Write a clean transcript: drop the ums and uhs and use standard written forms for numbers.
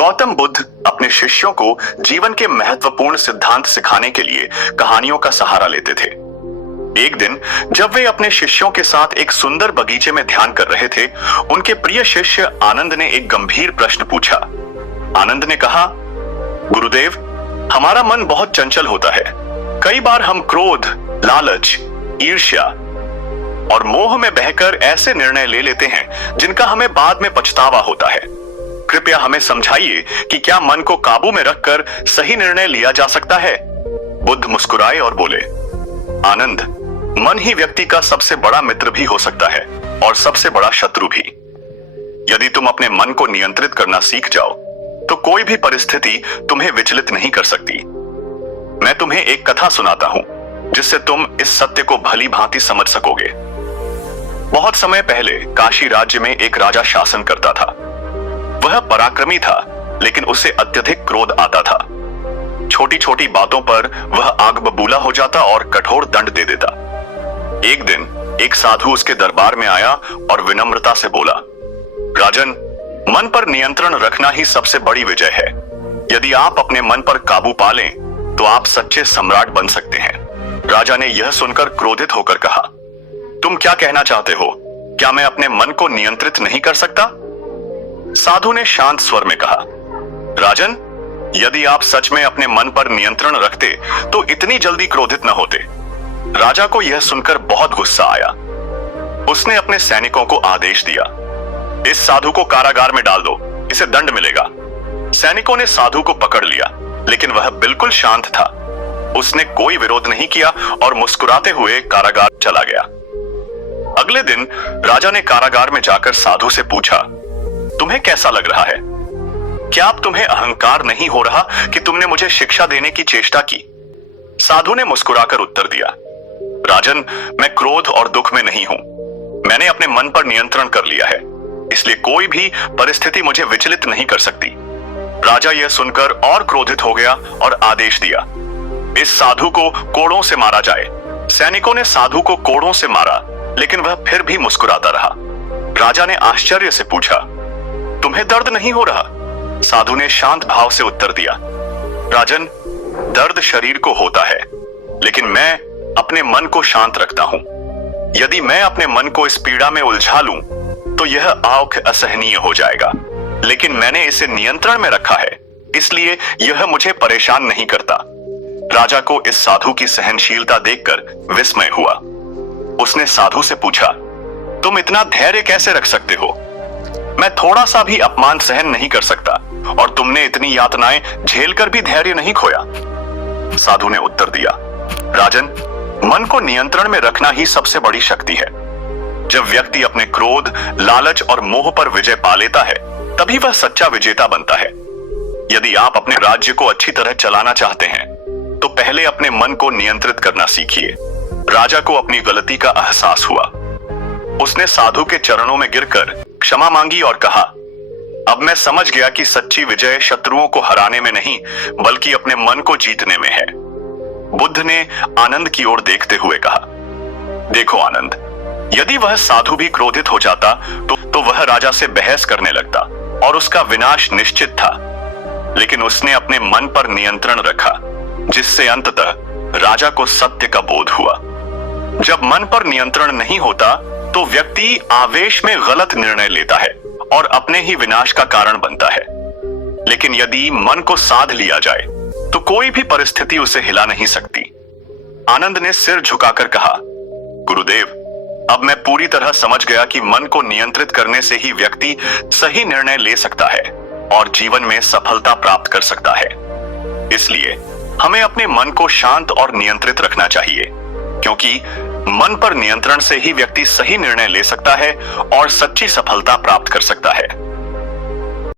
गौतम बुद्ध अपने शिष्यों को जीवन के महत्वपूर्ण सिद्धांत सिखाने के लिए कहानियों का सहारा लेते थे। एक दिन जब वे अपने शिष्यों के साथ एक सुंदर बगीचे में ध्यान कर रहे थे, उनके प्रिय शिष्य आनंद ने एक गंभीर प्रश्न पूछा। आनंद ने कहा, गुरुदेव, हमारा मन बहुत चंचल होता है। कई बार हम क्रोध, लालच, ईर्ष्या और मोह में बहकर ऐसे निर्णय ले लेते हैं जिनका हमें बाद में पछतावा होता है। कृपया हमें समझाइए कि क्या मन को काबू में रखकर सही निर्णय लिया जा सकता है। बुद्ध मुस्कुराए और बोले, आनंद, मन ही व्यक्ति का सबसे बड़ा मित्र भी हो सकता है और सबसे बड़ा शत्रु भी। यदि तुम अपने मन को नियंत्रित करना सीख जाओ तो कोई भी परिस्थिति तुम्हें विचलित नहीं कर सकती। मैं तुम्हें एक कथा सुनाता हूं जिससे तुम इस सत्य को भली भांति समझ सकोगे। बहुत समय पहले काशी राज्य में एक राजा शासन करता था। वह पराक्रमी था, लेकिन उसे अत्यधिक क्रोध आता था। छोटी छोटी बातों पर वह आग बबूला हो जाता और कठोर दंड दे देता। एक दिन एक साधु उसके दरबार में आया और विनम्रता से बोला, राजन, मन पर नियंत्रण रखना ही सबसे बड़ी विजय है। यदि आप अपने मन पर काबू पा लें तो आप सच्चे सम्राट बन सकते हैं। राजा ने यह सुनकर क्रोधित होकर कहा, तुम क्या कहना चाहते हो? क्या मैं अपने मन को नियंत्रित नहीं कर सकता? साधु ने शांत स्वर में कहा, राजन, यदि आप सच में अपने मन पर नियंत्रण रखते तो इतनी जल्दी क्रोधित न होते। राजा को यह सुनकर बहुत गुस्सा आया। उसने अपने सैनिकों को आदेश दिया, इस साधु को कारागार में डाल दो, इसे दंड मिलेगा। सैनिकों ने साधु को पकड़ लिया, लेकिन वह बिल्कुल शांत था। उसने कोई विरोध नहीं किया और मुस्कुराते हुए कारागार चला गया। अगले दिन राजा ने कारागार में जाकर साधु से पूछा, तुम्हें कैसा लग रहा है? क्या अब तुम्हें अहंकार नहीं हो रहा कि तुमने मुझे शिक्षा देने की चेष्टा की? साधु ने मुस्कुराकर उत्तर दिया, राजन, मैं क्रोध और दुख में नहीं हूं। मैंने अपने मन पर नियंत्रण कर लिया है, इसलिए कोई भी परिस्थिति मुझे विचलित नहीं कर सकती। राजा यह सुनकर और क्रोधित हो गया और आदेश दिया, इस साधु को कोड़ों से मारा जाए। सैनिकों ने साधु को कोड़ों से मारा, लेकिन वह फिर भी मुस्कुराता रहा। राजा ने आश्चर्य से पूछा, तुम्हें दर्द नहीं हो रहा? साधु ने शांत भाव से उत्तर दिया, राजन, दर्द शरीर को होता है, लेकिन मैं अपने मन को शांत रखता हूं। यदि मैं अपने मन को इस पीड़ा में उलझा लूं तो यह औख असहनीय हो जाएगा, लेकिन मैंने इसे नियंत्रण में रखा है, इसलिए यह मुझे परेशान नहीं करता। राजा को इस साधु की सहनशीलता देखकर विस्मय हुआ। उसने साधु से पूछा, तुम इतना धैर्य कैसे रख सकते हो? मैं थोड़ा सा भी अपमान सहन नहीं कर सकता और तुमने इतनी यातनाएं झेलकर भी धैर्य नहीं खोया। साधु ने उत्तर दिया, राजन, मन को नियंत्रण में रखना ही सबसे बड़ी शक्ति है। जब व्यक्ति अपने क्रोध, लालच और मोह पर विजय पा लेता है, तभी वह सच्चा विजेता बनता है। यदि आप अपने राज्य को अच्छी तरह चलाना चाहते हैं तो पहले अपने मन को नियंत्रित करना सीखिए। राजा को अपनी गलती का एहसास हुआ। उसने साधु के चरणों में गिरकर क्षमा मांगी और कहा, अब मैं समझ गया कि सच्ची विजय शत्रुओं को हराने में नहीं बल्कि अपने मन को जीतने में है। बुद्ध ने आनंद की ओर देखते हुए कहा, देखो आनंद, यदि वह साधु भी क्रोधित हो जाता तो वह राजा से बहस करने लगता और उसका विनाश निश्चित था। लेकिन उसने अपने मन पर नियंत्रण रखा, जिससे अंततः राजा को सत्य का बोध हुआ। जब मन पर नियंत्रण नहीं होता तो व्यक्ति आवेश में गलत निर्णय लेता है और अपने ही विनाश का कारण बनता है। लेकिन यदि मन को साध लिया जाए तो कोई भी परिस्थिति उसे हिला नहीं सकती। आनंद ने सिर झुकाकर कहा, गुरुदेव, अब मैं पूरी तरह समझ गया कि मन को नियंत्रित करने से ही व्यक्ति सही निर्णय ले सकता है और जीवन में सफलता प्राप्त कर सकता है। इसलिए हमें अपने मन को शांत और नियंत्रित रखना चाहिए, क्योंकि मन पर नियंत्रण से ही व्यक्ति सही निर्णय ले सकता है और सच्ची सफलता प्राप्त कर सकता है।